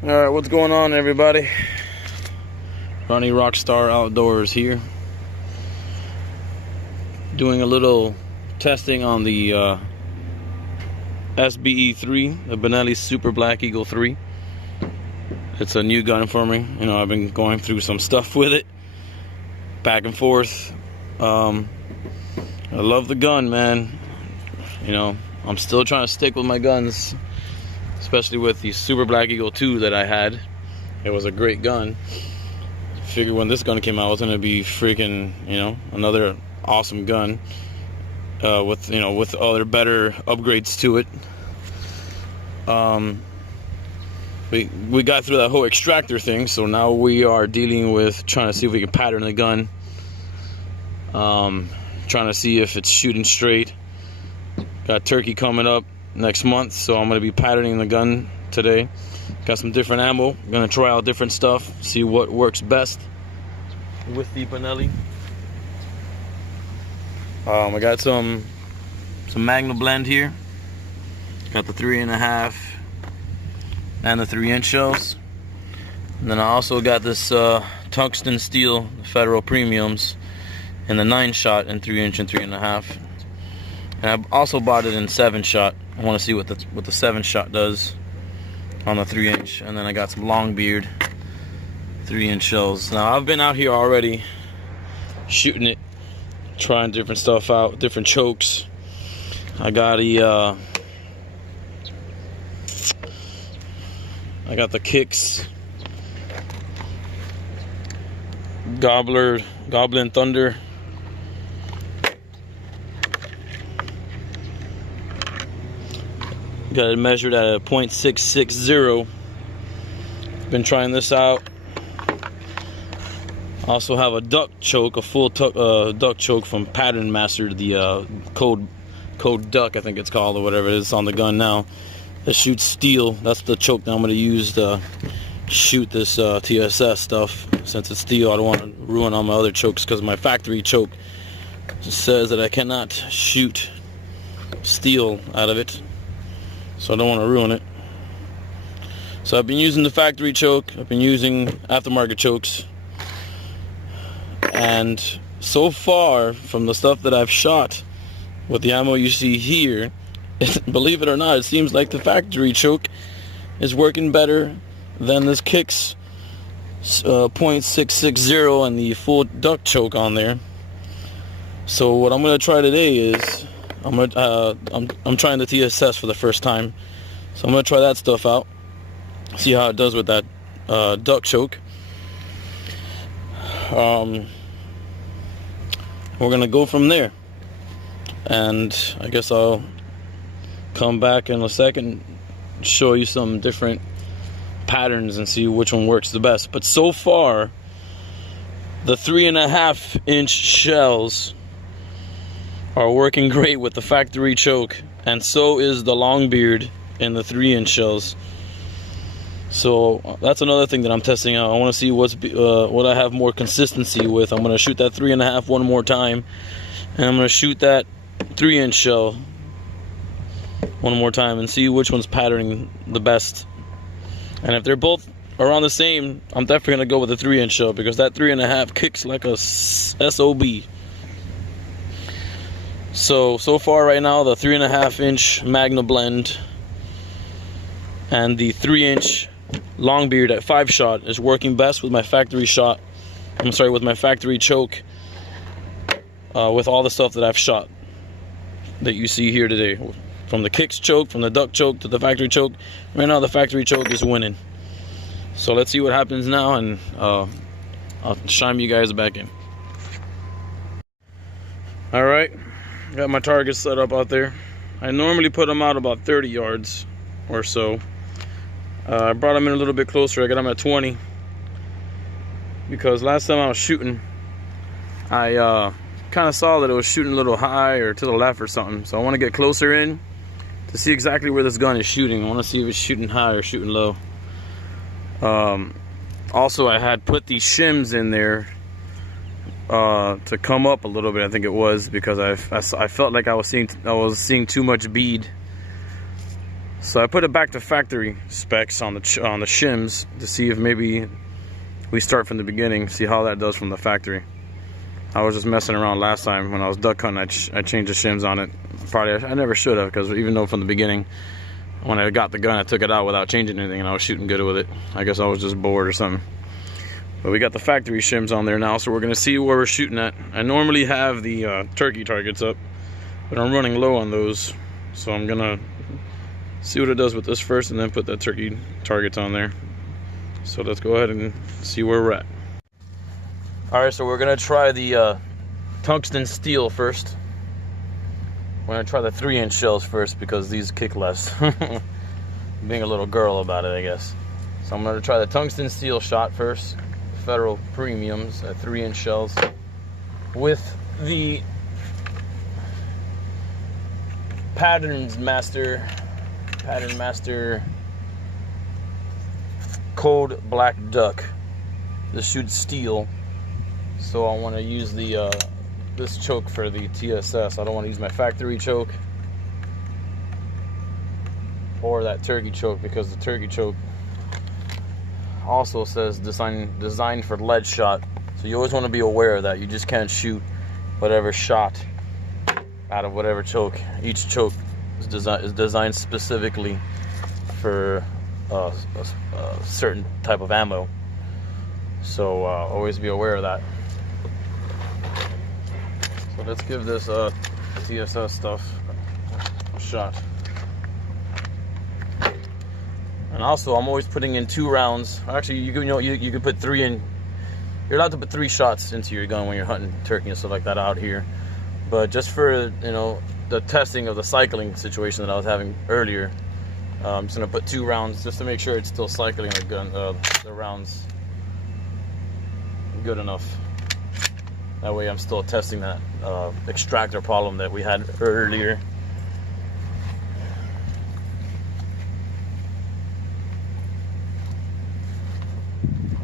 Alright, what's going on, everybody? Ronnie Rockstar Outdoors here. Doing a little testing on the SBE3, the Benelli Super Black Eagle 3. It's a new gun for me. You know, I've been going through some stuff with it, back and forth. I love the gun, man. You know, I'm still trying to stick with my guns, especially with the Super Black Eagle 2 that I had. It was a great gun. Figured when this gun came out, it was gonna be freaking, you know, another awesome gun with, you know, with other better upgrades to it. We got through that whole extractor thing, so now we are dealing with trying to see if we can pattern the gun. Trying to see if it's shooting straight. Got turkey coming up next month, so I'm going to be patterning the gun today. Got some different ammo. I'm going to try out different stuff, see what works best with the Benelli. I got some Magna blend here. Got the 3.5 and the 3-inch shells. And then I also got this tungsten steel Federal Premiums and the 9-shot in 3-inch and 3.5. And I also bought it in 7-shot. I want to see what the 7-shot does on the 3-inch. And then I got some Longbeard 3-inch shells. Now I've been out here already shooting it, trying different stuff out, different chokes. I got the Kicks Goblin Thunder. Got it measured at a .660. Been trying this out. Also have a duck choke, a full duck choke from Pattern Master, the code duck, I think it's called, or whatever it is on the gun now. That shoots steel. That's the choke that I'm going to use to shoot this TSS stuff. Since it's steel, I don't want to ruin all my other chokes, because my factory choke says that I cannot shoot steel out of it. So I don't want to ruin it. So I've been using the factory choke. I've been using aftermarket chokes. And so far, from the stuff that I've shot with the ammo you see here, believe it or not, it seems like the factory choke is working better than this Kicks .660 and the full duck choke on there. So what I'm going to try today is I'm trying the TSS for the first time, so I'm gonna try that stuff out, see how it does with that duck choke. We're gonna go from there, and I guess I'll come back in a second, show you some different patterns and see which one works the best. But so far, the 3.5-inch shells are working great with the factory choke, and so is the Longbeard in the 3-inch shells. So that's another thing that I'm testing out. I want to see what I have more consistency with. I'm going to shoot that 3.5 one more time, and I'm going to shoot that 3-inch shell one more time and see which one's patterning the best. And if they're both around the same, I'm definitely going to go with the 3-inch shell, because that 3.5 kicks like a SOB. So far right now, the 3.5-inch Magna blend and the 3-inch Longbeard at 5-shot is working best with my factory shot. I'm sorry, with my factory choke, with all the stuff that I've shot that you see here today. From the Kicks choke, from the duck choke to the factory choke. Right now the factory choke is winning. So let's see what happens now, and I'll chime you guys back in. Alright. Got my targets set up out there. I normally put them out about 30 yards or so. I brought them in a little bit closer. I got them at 20. Because last time I was shooting, I kind of saw that it was shooting a little high or to the left or something. So I want to get closer in to see exactly where this gun is shooting. I want to see if it's shooting high or shooting low. Also, I had put these shims in there to come up a little bit, I think it was, because I felt like I was seeing too much bead So I put it back to factory specs on the shims to see if maybe we start from the beginning, see how that does from the factory. I was just messing around last time when I was duck hunting. I changed the shims on it. Probably I never should have, because even though from the beginning when I got the gun I took it out without changing anything and I was shooting good with it. I guess I was just bored or something. But we got the factory shims on there now, so we're gonna see where we're shooting at. I normally have the turkey targets up, but I'm running low on those, so I'm gonna see what it does with this first and then put the turkey targets on there. So let's go ahead and see where we're at. Alright, so we're gonna try the tungsten steel first. We're gonna try the 3-inch shells first because these kick less. Being a little girl about it, I guess. So I'm gonna try the tungsten steel shot first. Federal Premiums at 3-inch shells with the Pattern Master Code Black Duck. This shoots steel, so I want to use the this choke for the TSS. I don't want to use my factory choke or that turkey choke, because the turkey choke also says designed for lead shot, so you always want to be aware of that. You just can't shoot whatever shot out of whatever choke. Each choke is designed specifically for a certain type of ammo, so always be aware of that. So let's give this TSS stuff a shot. And also, I'm always putting in 2 rounds. Actually, you could put 3 in. You're allowed to put 3 shots into your gun when you're hunting turkey and stuff like that out here. But just for the testing of the cycling situation that I was having earlier, I'm just gonna put 2 rounds just to make sure it's still cycling the gun, the rounds good enough. That way, I'm still testing that extractor problem that we had earlier.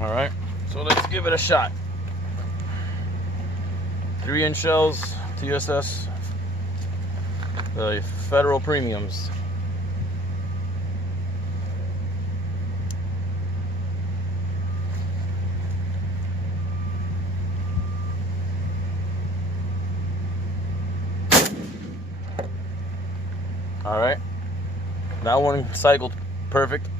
Alright, so let's give it a shot. 3-inch shells, TSS, the Federal Premiums. Alright, that one cycled perfect.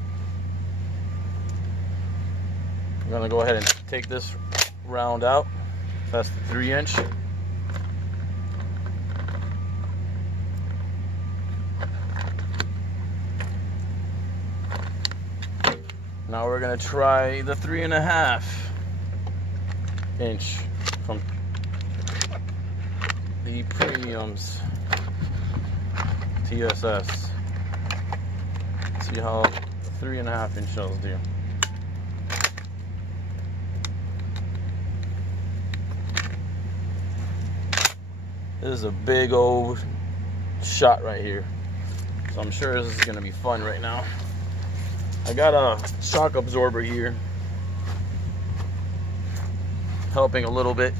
I'm gonna go ahead and take this round out. That's the 3-inch. Now we're gonna try the 3.5 inch from the Premiums TSS. See how 3.5 inch shells do. This is a big old shot right here, so I'm sure this is gonna be fun right now. I got a shock absorber here, helping a little bit,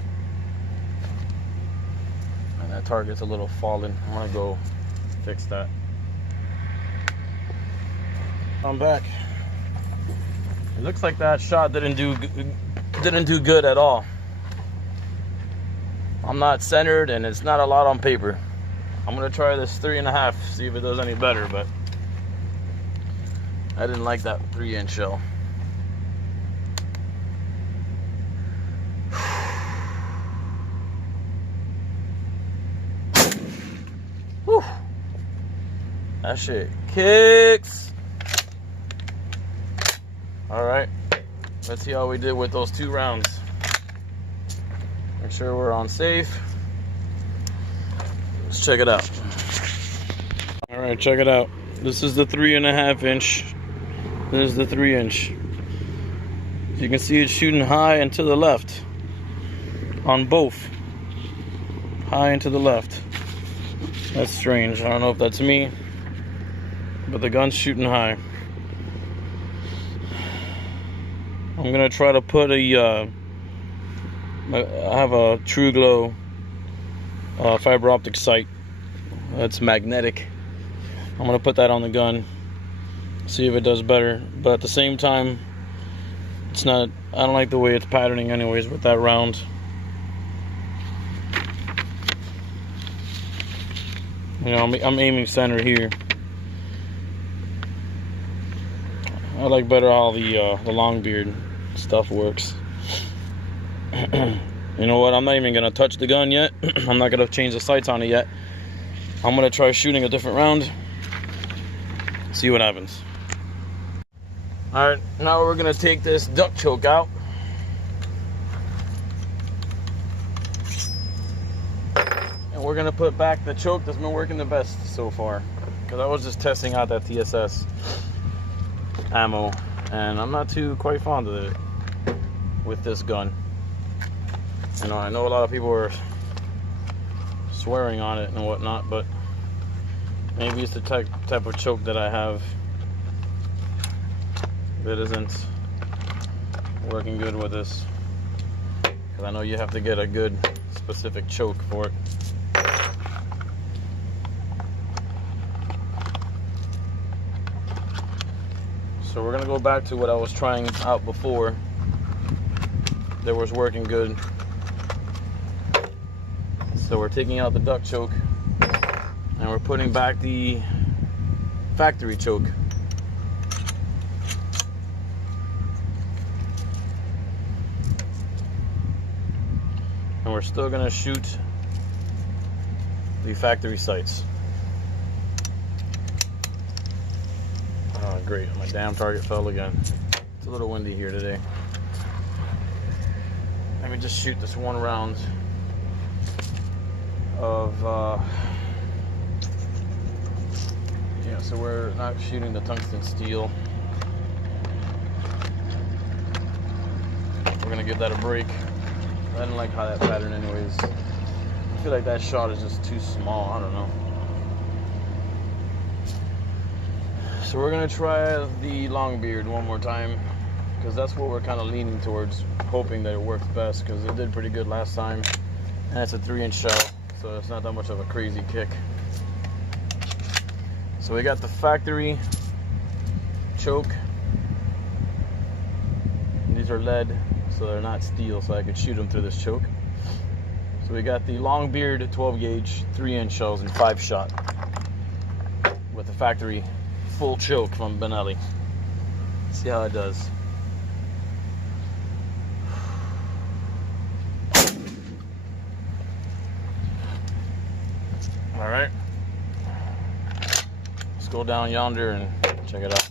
and that target's a little fallen. I'm gonna go fix that. I'm back. It looks like that shot didn't do good at all. I'm not centered, and it's not a lot on paper. I'm gonna try this 3.5, see if it does any better, but I didn't like that 3-inch shell. Whew. That shit kicks. Alright, let's see how we did with those 2 rounds. Make sure we're on safe. Let's check it out. Alright, check it out. This is the 3.5 inch. This is the 3-inch. As you can see, it's shooting high and to the left. On both. High and to the left. That's strange. I don't know if that's me, but the gun's shooting high. I'm gonna try to put a I have a True Glow fiber optic sight that's magnetic. I'm gonna put that on the gun See if it does better. But at the same time, it's not, I don't like the way it's patterning anyways with that round. You know, I'm aiming center here. I like better how the long beard stuff works. You know what? I'm not even gonna touch the gun yet. I'm not gonna change the sights on it yet. I'm gonna try shooting a different round. See what happens. All right, now we're gonna take this duck choke out. And we're gonna put back the choke that's been working the best so far. Because I was just testing out that TSS ammo, and I'm not too quite fond of it with this gun. You know, I know a lot of people are swearing on it and whatnot, but maybe it's the type of choke that I have that isn't working good with this. Because I know you have to get a good specific choke for it. So we're gonna go back to what I was trying out before that was working good. So we're taking out the duck choke and we're putting back the factory choke. And we're still gonna shoot the factory sights. Oh great, my damn target fell again. It's a little windy here today. Let me just shoot this one round of yeah, so we're not shooting the tungsten steel. We're gonna give that a break. I didn't like how that pattern anyways. I feel like that shot is just too small, I don't know. So we're gonna try the long beard one more time, because that's what we're kind of leaning towards, hoping that it works best, because it did pretty good last time. And it's a 3-inch shell, so it's not that much of a crazy kick. So we got the factory choke. These are lead, so they're not steel, so I could shoot them through this choke. So we got the long beard 12 gauge 3-inch shells and 5-shot with the factory full choke from Benelli. See how it does. All right, let's go down yonder and check it out.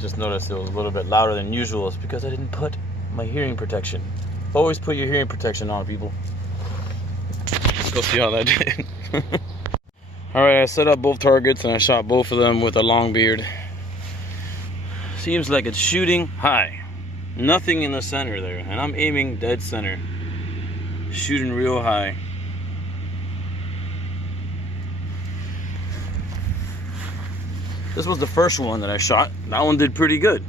Just noticed it was a little bit louder than usual. It's because I didn't put my hearing protection. Always put your hearing protection on, people. Let's go see how that did. Alright, I set up both targets and I shot both of them with a long beard. Seems like it's shooting high. Nothing in the center there, and I'm aiming dead center. Shooting real high. This was the first one that I shot. That one did pretty good.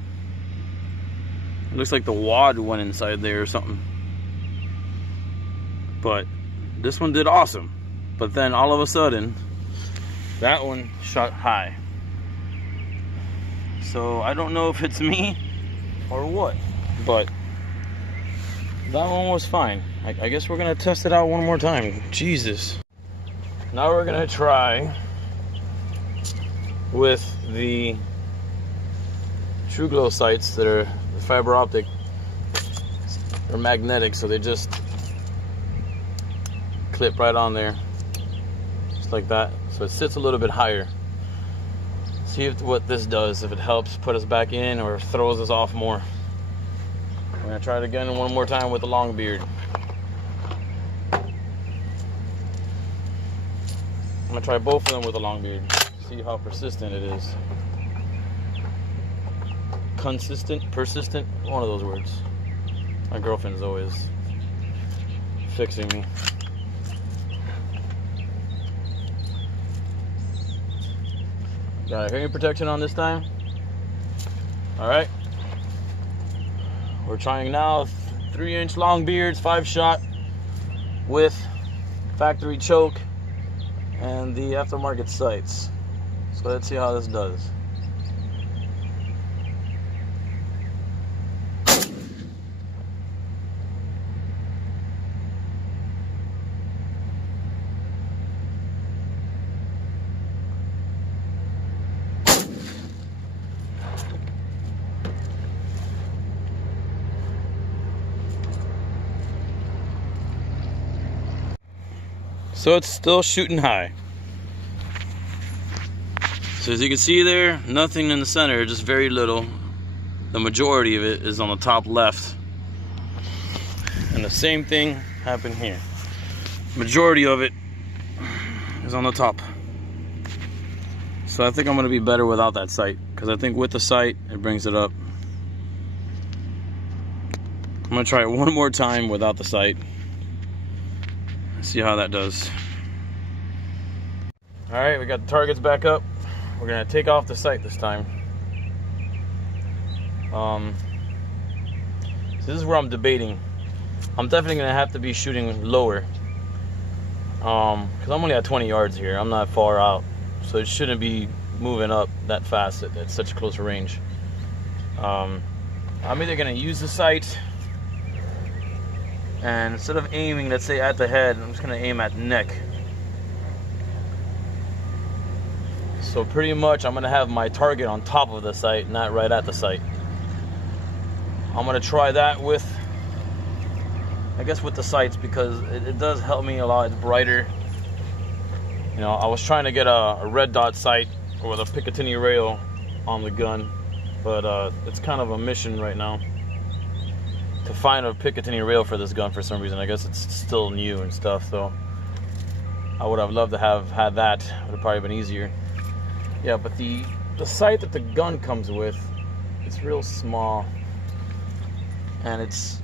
It looks like the wad went inside there or something. But this one did awesome. But then all of a sudden, that one shot high. So I don't know if it's me or what, but that one was fine. I guess we're gonna test it out one more time. Jesus. Now we're gonna try with the True Glow sights that are fiber optic. They're magnetic, so they just clip right on there, just like that. So it sits a little bit higher. See what this does, if it helps put us back in or throws us off more. I'm gonna try it again one more time with the long beard. I'm gonna try both of them with a long beard. See how persistent it is. Consistent, persistent, one of those words. My girlfriend's always fixing me. Got a hearing protection on this time. Alright. We're trying now 3-inch long beards, 5-shot with factory choke and the aftermarket sights. So let's see how this does. So it's still shooting high. So as you can see there, nothing in the center, just very little. The majority of it is on the top left. And the same thing happened here. Majority of it is on the top. So I think I'm gonna be better without that sight, because I think with the sight, it brings it up. I'm gonna try it one more time without the sight. See how that does. All right, we got the targets back up. We're gonna take off the sight this time. So this is where I'm debating. I'm definitely gonna have to be shooting lower, because I'm only at 20 yards here. I'm not far out, so it shouldn't be moving up that fast at such close range. I'm either gonna use the sight, and instead of aiming, let's say at the head, I'm just gonna aim at the neck. So pretty much I'm gonna have my target on top of the sight, not right at the sight. I'm gonna try that with, I guess, with the sights, because it does help me a lot. It's brighter. You know, I was trying to get a red dot sight with a Picatinny rail on the gun, but it's kind of a mission right now to find a Picatinny rail for this gun for some reason. I guess it's still new and stuff, so I would have loved to have had that. Would have probably been easier. Yeah, but the sight that the gun comes with, it's real small, and it's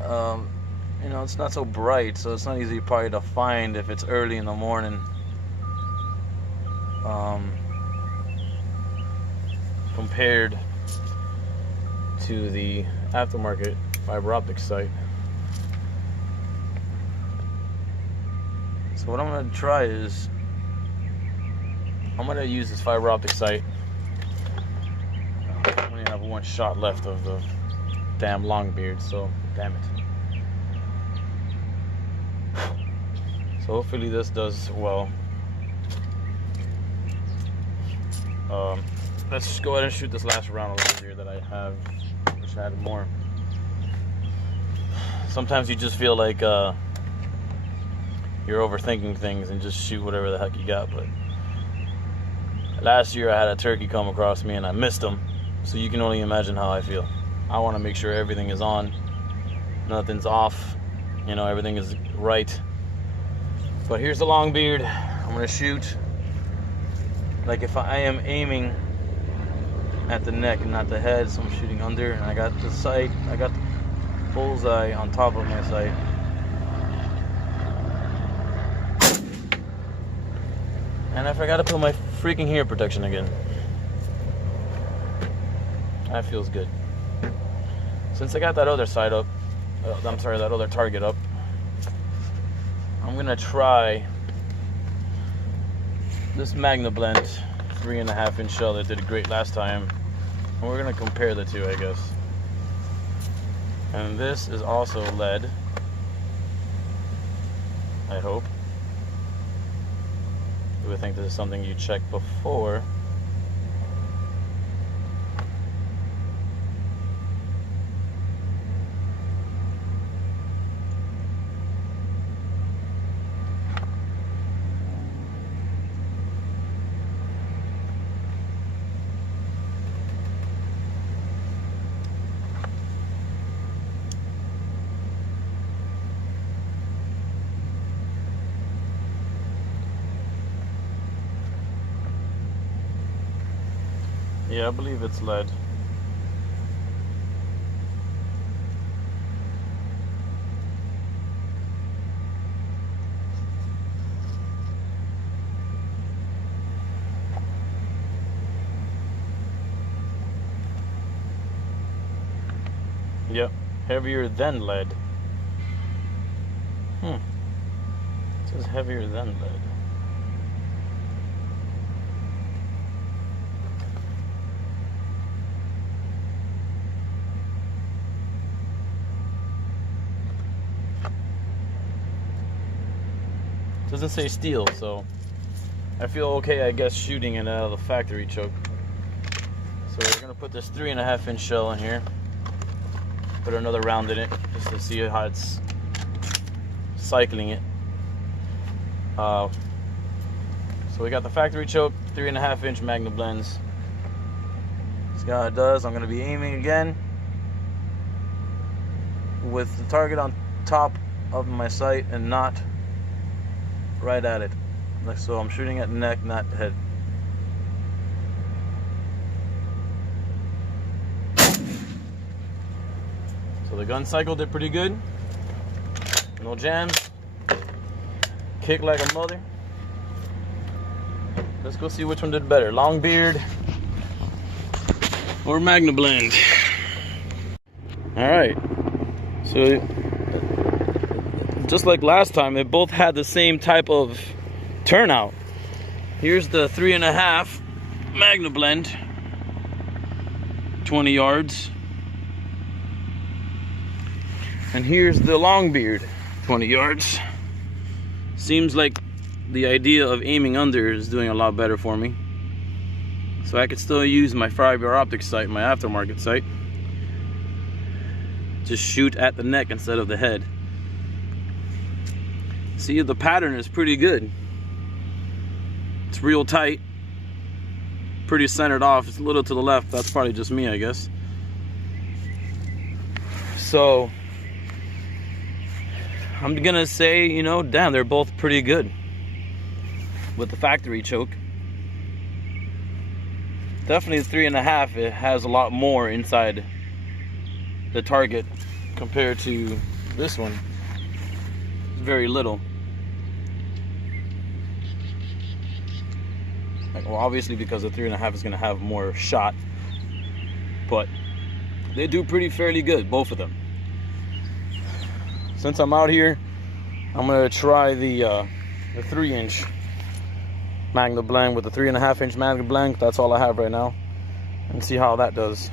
you know, it's not so bright, so it's not easy probably to find if it's early in the morning. Compared to the aftermarket fiber optic sight. So what I'm going to try is, I'm going to use this fiber optic sight. I only have one shot left of the damn Longbeard, so damn it. So hopefully this does well. Let's just go ahead and shoot this last round over here that I have. Wish I had more. Sometimes you just feel like you're overthinking things and just shoot whatever the heck you got. But last year I had a turkey come across me and I missed him, so you can only imagine how I feel. I want to make sure everything is on, nothing's off, you know, everything is right. But here's the Longbeard. I'm gonna shoot like if I am aiming at the neck and not the head, so I'm shooting under, and I got the sight, I got the bullseye on top of my sight. And I forgot to put my freaking hear protection again. That feels good. Since I got that other sight up, I'm sorry, that other target up, I'm gonna try this Magna Blend 3.5-inch shell that did great last time, and we're gonna compare the two, I guess. And this is also lead, I hope. You would think this is something you checked before. Yeah, I believe it's lead. Yep, heavier than lead. It says heavier than lead. Doesn't say steel, so I feel okay, I guess, shooting it out of the factory choke. So we're gonna put this 3.5 inch shell in here. Put another round in it just to see how it's cycling it. So we got the factory choke, 3.5 inch Magnum blends. See how it does. I'm gonna be aiming again with the target on top of my sight and not right at it. So I'm shooting at neck, not head. So the gun cycle did pretty good. No jams. Kick like a mother. Let's go see which one did better, Long Beard or Magnum Blend. All right. So just like last time, they both had the same type of turnout. Here's the 3.5 Magnum Blend, 20 yards. And here's the Long Beard, 20 yards. Seems like the idea of aiming under is doing a lot better for me. So I could still use my fiber optic sight, my aftermarket sight. Just shoot at the neck instead of the head. See, the pattern is pretty good. It's real tight. Pretty centered off. It's a little to the left. That's probably just me, I guess. So I'm gonna say, you know, damn, they're both pretty good. With the factory choke, definitely 3.5, it has a lot more inside the target compared to this one. Very little. Well, obviously because the 3.5 is gonna have more shot, but they do pretty fairly good, both of them. Since I'm out here, I'm gonna try the 3-inch Magnum Blend with the 3.5 inch Magnum Blend. That's all I have right now, and see how that does.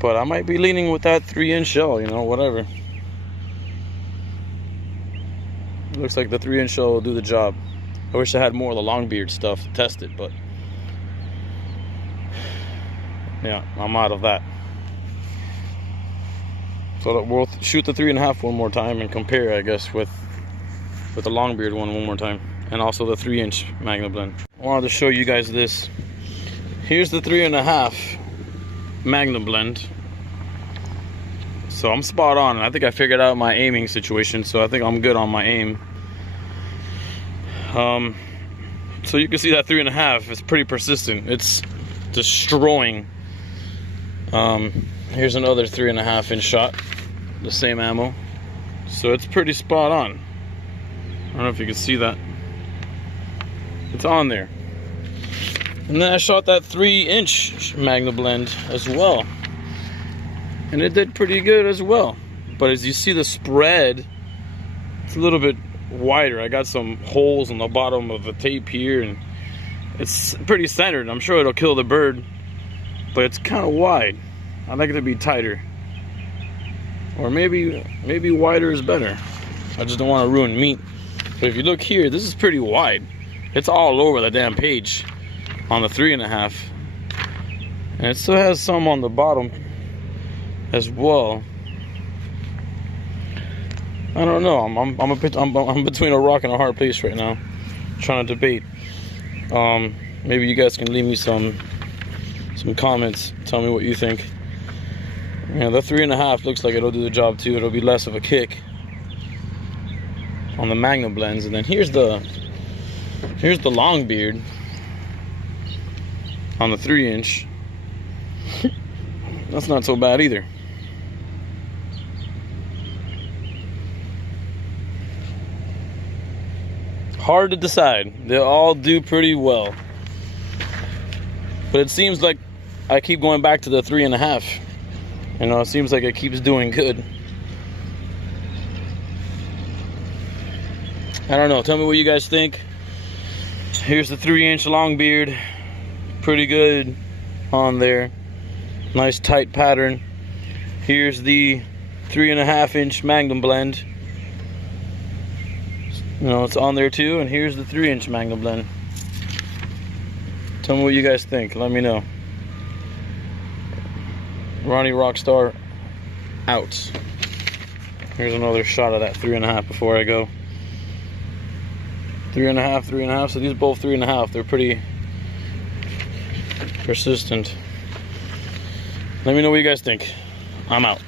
But I might be leaning with that 3-inch shell, you know, whatever. Looks like the 3-inch shell will do the job. I wish I had more of the Long Beard stuff to test it, but yeah, I'm out of that. So we'll shoot the 3.5 one more time and compare, I guess, with the Long Beard one more time, and also the 3-inch Magnum Blend. I wanted to show you guys this. Here's the 3.5 Magnum Blend. So I'm spot on. I think I figured out my aiming situation, so I think I'm good on my aim. So you can see that 3.5 is pretty persistent. It's destroying. Here's another 3.5 inch shot, the same ammo. So it's pretty spot on. I don't know if you can see that. It's on there. And then I shot that 3-inch Magnum Blend as well, and it did pretty good as well. But as you see, the spread, it's a little bit wider. I got some holes on the bottom of the tape here, and it's pretty centered. I'm sure it'll kill the bird, but it's kind of wide. I'd like it to be tighter, or maybe wider is better. I just don't want to ruin meat. But if you look here, this is pretty wide. It's all over the damn page on the 3.5, and it still has some on the bottom as well. I don't know. I'm between a rock and a hard place right now, trying to debate. Maybe you guys can leave me some comments. Tell me what you think. Yeah, the 3.5 looks like it'll do the job too. It'll be less of a kick on the Magnum Blends. And then here's the Long Beard on the 3-inch. That's not so bad either. Hard to decide. They all do pretty well, but it seems like I keep going back to the 3.5. You know, it seems like it keeps doing good. I don't know. Tell me what you guys think. Here's the 3-inch Long Beard. Pretty good on there. Nice tight pattern. Here's the 3.5 inch Magnum Blend. You know, it's on there too. And here's the 3-inch Magnum blend. Tell me what you guys think. Let me know. Ronnie Rockstar out. Here's another shot of that 3.5 before I go. 3.5, 3.5. So these are both 3.5. They're pretty persistent. Let me know what you guys think. I'm out.